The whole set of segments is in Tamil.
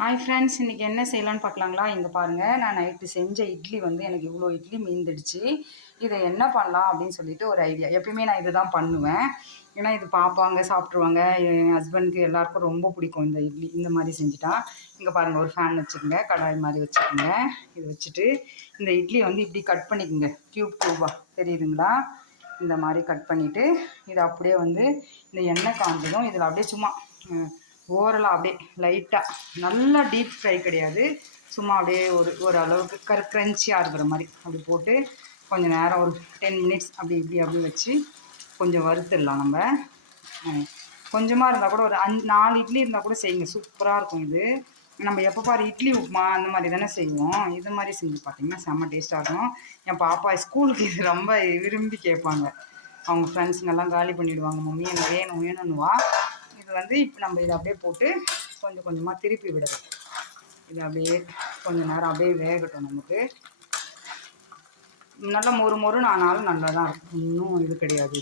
ஹாய் ஃப்ரெண்ட்ஸ், இன்றைக்கி என்ன செய்யலான்னு பார்க்கலாங்களா? இங்கே பாருங்கள், நான் நைட்டு செஞ்ச இட்லி வந்து எனக்கு இவ்வளோ இட்லி மீந்துடுச்சு. இதை என்ன பண்ணலாம் அப்படின்னு சொல்லிட்டு ஒரு ஐடியா. எப்பயுமே நான் இதை தான் பண்ணுவேன். ஏன்னா இது பார்ப்பாங்க, சாப்பிட்ருவாங்க. என் ஹஸ்பண்டுக்கு எல்லாருக்கும் ரொம்ப பிடிக்கும் இந்த இட்லி. இந்த மாதிரி செஞ்சுட்டா. இங்கே பாருங்கள், ஒரு ஃபேன் வச்சுக்கோங்க, கடாய் மாதிரி வச்சுக்கோங்க. இது வச்சுட்டு இந்த இட்லியை வந்து இப்படி கட் பண்ணிக்கோங்க, க்யூபாக தெரியுதுங்களா? இந்த மாதிரி கட் பண்ணிவிட்டு இதை அப்படியே வந்து இந்த எண்ணெய் காஞ்சதும் இதில் அப்படியே சும்மா ஓரலாக அப்படியே லைட்டாக, நல்லா டீப் ஃப்ரை கிடையாது, சும்மா அப்படியே ஓரளவுக்கு க்ரன்ச்சியாக இருக்கிற மாதிரி அப்படி போட்டு கொஞ்சம் நேரம் ஒரு 10 மினிட்ஸ் அப்படி வச்சு கொஞ்சம் வறுத்துடலாம். நம்ம கொஞ்சமாக இருந்தால் கூட ஒரு 4 இட்லி இருந்தால் கூட செய்யுங்க, சூப்பராக இருக்கும். இது நம்ம எப்போ பாரு இட்லி உப்புமா அந்த மாதிரி தானே செய்வோம். இது மாதிரி செஞ்சு பார்த்தீங்கன்னா செம்ம டேஸ்ட்டாக இருக்கும். என் பாப்பா ஸ்கூலுக்கு இது ரொம்ப விரும்பி கேட்பாங்க. அவங்க ஃப்ரெண்ட்ஸுங்கெல்லாம் காலி பண்ணிவிடுவாங்க, மம்மி எனக்கு வேணும்னுவா. இது வந்து இப்போ நம்ம இதை அப்படியே போட்டு கொஞ்சம் கொஞ்சமாக திருப்பி விடுறோம். இது அப்படியே கொஞ்சம் நேரம் அப்படியே வேகட்டும். நமக்கு நல்லா மொறுன்னு ஆனாலும் நல்லா தான் இருக்கும், இன்னும் இது கிடையாது.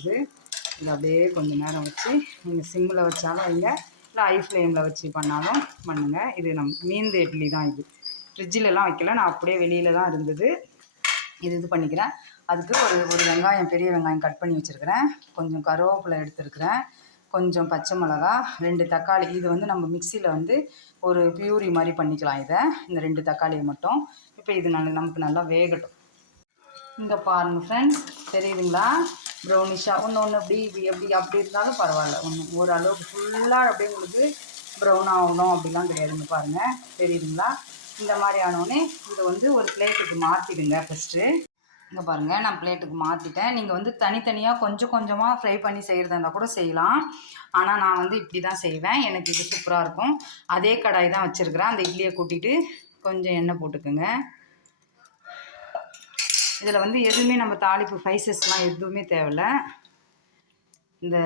இது அப்படியே கொஞ்சம் நேரம் வச்சு நீங்கள் சிம்மில் வச்சாலும் வைங்க, இல்லை ஹை ஃப்ளேமில் வச்சு பண்ணாலும் பண்ணுங்கள். இது மீந்த இட்லி தான். இது ஃப்ரிட்ஜிலலாம் வைக்கல, நான் அப்படியே வெளியில் தான் இருந்தது. இது பண்ணிக்கிறேன். அதுக்கு ஒரு வெங்காயம், பெரிய வெங்காயம் கட் பண்ணி வச்சுருக்கிறேன், கொஞ்சம் கருவேப்பிலை எடுத்துருக்கிறேன், கொஞ்சம் பச்சை மிளகா, 2 தக்காளி. இது வந்து நம்ம மிக்சியில் வந்து ஒரு பியூரி மாதிரி பண்ணிக்கலாம். இந்த 2 தக்காளியை மட்டும் இப்போ இது நமக்கு நல்லா வேகட்டும். இங்கே பாருங்கள் ஃப்ரெண்ட்ஸ், தெரியுதுங்களா? ப்ரௌனிஷாக ஒன்று அப்படி இருந்தாலும் பரவாயில்ல. ஓரளவுக்கு ஃபுல்லாக அப்படியே உங்களுக்கு ப்ரௌன் ஆகணும் அப்படிலாம் கிடையாதுங்க. பாருங்கள், தெரியுதுங்களா? இந்த மாதிரி ஆனோடனே இதை வந்து ஒரு பிளேட்டுக்கு மாற்றிடுங்க ஃபஸ்ட்டு. இங்கே பாருங்கள், நான் பிளேட்டுக்கு மாற்றிட்டேன். நீங்கள் வந்து தனித்தனியாக கொஞ்சம் கொஞ்சமாக ஃப்ரை பண்ணி செய்கிறதா இருந்தால் கூட செய்யலாம். ஆனால் நான் வந்து இப்படி தான் செய்வேன், எனக்கு இது சூப்பராக இருக்கும். அதே கடாய் தான் வச்சுருக்கிறேன். அந்த இட்லியை கூட்டிகிட்டு கொஞ்சம் எண்ணெய் போட்டுக்குங்க. இதில் வந்து எதுவுமே நம்ம தாளிப்பு ஸ்பைசஸ்லாம் எதுவுமே தேவையில்ல. இந்த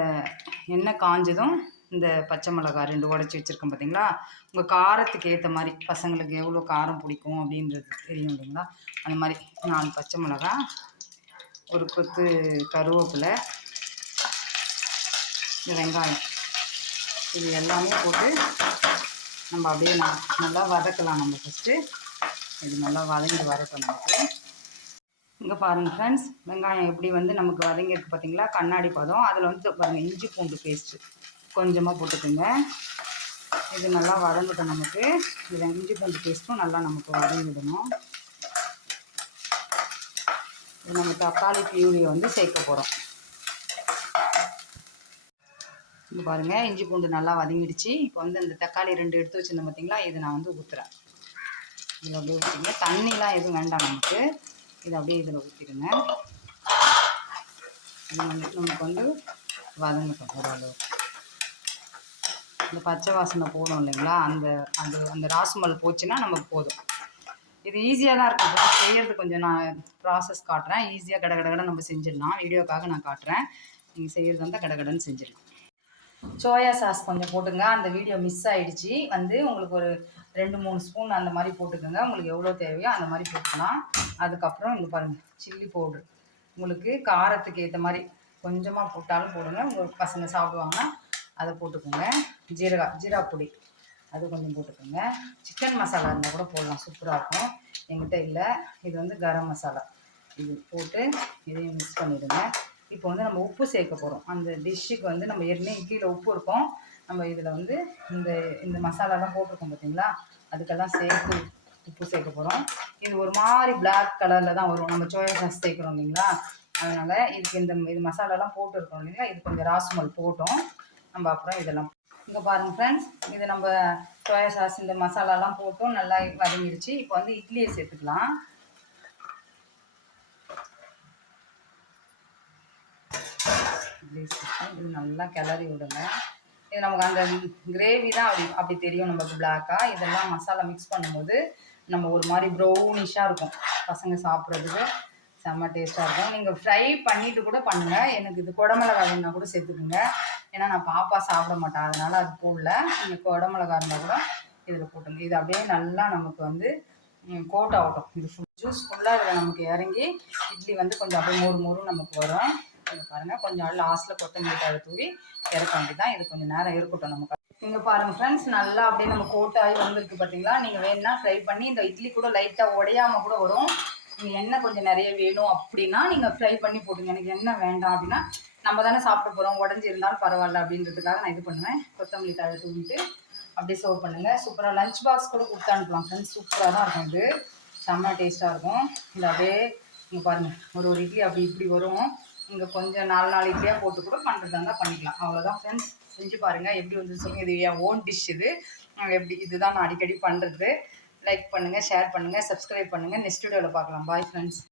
எண்ணெய் காஞ்சதும் இந்த பச்சை மிளகா 2 உடச்சி வச்சுருக்கேன் பார்த்தீங்களா? உங்கள் காரத்துக்கு ஏற்ற மாதிரி, பசங்களுக்கு எவ்வளோ காரம் பிடிக்கும் அப்படின்றது தெரியும் இல்லைங்களா? அந்த மாதிரி 4 பச்சை மிளகா, ஒரு கொத்து கருவேப்பிலை, இந்த வெங்காயம், இது எல்லாமே போட்டு நம்ம அப்படியே நல்லா வதக்கலாம். நம்ம ஃபஸ்ட்டு இது நல்லா வதங்கி வரட்டும் நமக்கு. இங்கே பாருங்கள் ஃப்ரெண்ட்ஸ், வெங்காயம் எப்படி வந்து நமக்கு வதங்கியிருக்கு பார்த்தீங்களா? கண்ணாடி பதம். அதில் வந்து பாருங்கள், இஞ்சி பூண்டு பேஸ்ட்டு கொஞ்சமாக போட்டுக்கோங்க. இது நல்லா வதங்கட்டும் நமக்கு. இது இஞ்சி பூண்டு பேஸ்ட்டும் நல்லா நமக்கு வதங்கிடணும். இது நம்ம தக்காளி பியூரியை வந்து சேர்க்க போகிறோம். இங்கே பாருங்கள், இஞ்சி பூண்டு நல்லா வதங்கிடுச்சு. இப்போ வந்து அந்த தக்காளி 2 எடுத்து வச்சுருந்தேன் பார்த்தீங்களா? இது நான் வந்து ஊற்றுறேன். இது அப்படியே ஊற்றிங்க, தண்ணிலாம் எதுவும் வேண்டாம் நமக்கு. இது அப்படியே இதில் ஊற்றிடுங்க. இது நமக்கு வந்து வதங்கட்டும் ஓரளவு. இந்த பச்சை வாசனை போடும் இல்லைங்களா? அந்த ராசுமல் போச்சுன்னா நமக்கு போதும். இது ஈஸியாக தான் இருக்கும். செய்கிறது கொஞ்சம் நான் ப்ராசஸ் காட்டுறேன். ஈஸியாக கடகடன்னு நம்ம செஞ்சிடலாம். வீடியோக்காக நான் காட்டுறேன். நீங்கள் செய்கிறது வந்தால் கடகடன்னு செஞ்சிடலாம். சோயா சாஸ் கொஞ்சம் போட்டுங்க. அந்த வீடியோ மிஸ் ஆகிடுச்சி. வந்து உங்களுக்கு ஒரு 2-3 ஸ்பூன் அந்த மாதிரி போட்டுக்கோங்க. உங்களுக்கு எவ்வளோ தேவையோ அந்த மாதிரி போட்டுக்கலாம். அதுக்கப்புறம் இங்கே பாருங்கள், சில்லி பவுட்ரு உங்களுக்கு காரத்துக்கு ஏற்ற மாதிரி கொஞ்சமாக போட்டாலும் போடுங்க. உங்கள் பசங்க சாப்பிடுவாங்கன்னா அதை போட்டுக்கோங்க. ஜீரா பொடி அது கொஞ்சம் போட்டுக்கோங்க. சிக்கன் மசாலா இருந்தால் கூட போடலாம், சூப்பராக இருக்கும். எங்கிட்ட இல்லை. இது வந்து கரம் மசாலா. இது போட்டு இதையும் மிக்ஸ் பண்ணிவிடுங்க. இப்போ வந்து நம்ம உப்பு சேர்க்க போகிறோம். அந்த டிஷ்ஷுக்கு வந்து நம்ம ஏற்கனவே இட்லியில் உப்பு இருக்கும். நம்ம இதில் வந்து இந்த மசாலாலாம் போட்டிருக்கோம் பார்த்தீங்களா? அதுக்கெல்லாம் சேர்த்து உப்பு சேர்க்க போகிறோம். இது ஒரு மாதிரி பிளாக் கலரில் தான் வரும், நம்ம சோயா சாஸ் சேர்க்குறோம் இல்லைங்களா? அதனால் இதுக்கு இது மசாலாலாம் போட்டுருக்கோம் இல்லைங்களா? இது கொஞ்சம் ராசுமல் போட்டோம். நம்ம அப்புறம் இதெல்லாம் இங்கே பாருங்கள் ஃப்ரெண்ட்ஸ், இது நம்ம சோயா சாஸ் இந்த மசாலாலாம் போட்டோம், நல்லா வதங்கிடுச்சு. இப்போ வந்து இட்லியை சேர்த்துக்கலாம். இது நல்லா கிளறி விடுங்க. இது நமக்கு அந்த கிரேவி தான் அப்படி தெரியும் நமக்கு பிளாக்காக. இதெல்லாம் மசாலா மிக்ஸ் பண்ணும்போது நம்ம ஒரு மாதிரி ப்ரௌனிஷாக இருக்கும். பசங்க சாப்பிட்றதுக்கு செம்ம டேஸ்ட்டாக இருக்கும். நீங்கள் ஃப்ரை பண்ணிவிட்டு கூட பண்ணுங்கள். எனக்கு இது குடமிளகா வேணுன்னா கூட சேர்த்துக்குங்க. ஏன்னா நான் பாப்பா சாப்பிட மாட்டேன், அதனால் அது போடல. நீங்கள் குடமிளகா இருந்தால் கூட இதில் போட்டுங்க. இது அப்படியே நல்லா நமக்கு வந்து கோட் ஆகட்டும். இது ஜூஸ் ஃபுல்லாக இதில் நமக்கு இறங்கி இட்லி வந்து கொஞ்சம் அப்படியே மொறு நமக்கு வரும். இதை பாருங்கள், கொஞ்சம் லாஸ்ட்டில் கொத்தமல்லி தழை தூவி இறக்க வேண்டியதான். இது கொஞ்சம் நேரம் இருக்கட்டும் நமக்கு. இங்கே பாருங்கள் ஃப்ரெண்ட்ஸ், நல்லா அப்படியே நம்ம கோட்டாகி வந்திருக்கு பார்த்தீங்களா. நீங்கள் வேணுன்னா ஃப்ரை பண்ணி இந்த இட்லி கூட லைட்டாக உடையாமல் கூட வரும். நீங்கள் எண்ணெய் கொஞ்சம் நிறைய வேணும் அப்படின்னா நீங்கள் ஃப்ரை பண்ணி போட்டுங்க. எனக்கு எண்ணெய் வேண்டாம் அப்படின்னா நம்ம தானே சாப்பிட போகிறோம், உடஞ்சி இருந்தாலும் பரவாயில்ல அப்படின்றதுக்காக நான் இது பண்ணுவேன். கொத்தமல்லி தழை தூவிட்டு அப்படியே சர்வ் பண்ணுங்கள். சூப்பராக லஞ்ச் பாக்ஸ் கூட கொடுத்து அனுப்பலாம் ஃப்ரெண்ட்ஸ். சூப்பராக தான் இருக்கும், இது செம்ம டேஸ்ட்டாக இருக்கும். இல்லை அப்படியே இங்கே பாருங்கள், ஒரு இட்லி அப்படி இப்படி வரும். இங்கே கொஞ்சம் 4 இட்லியாக போட்டு கூட பண்ணுறதா இருந்தால் பண்ணிக்கலாம். அவ்வளோதான் ஃப்ரெண்ட்ஸ். செஞ்சு பாருங்கள் எப்படி வந்து சொல்லுங்கள். இது என் ஓன் டிஷ். இதுதான் நான் அடிக்கடி பண்ணுறது. லைக் பண்ணுங்கள், ஷேர் பண்ணுங்கள், சப்ஸ்கிரைப் பண்ணுங்கள். நெக்ஸ்ட் வீடியோவில் பார்க்கலாம். Bye friends.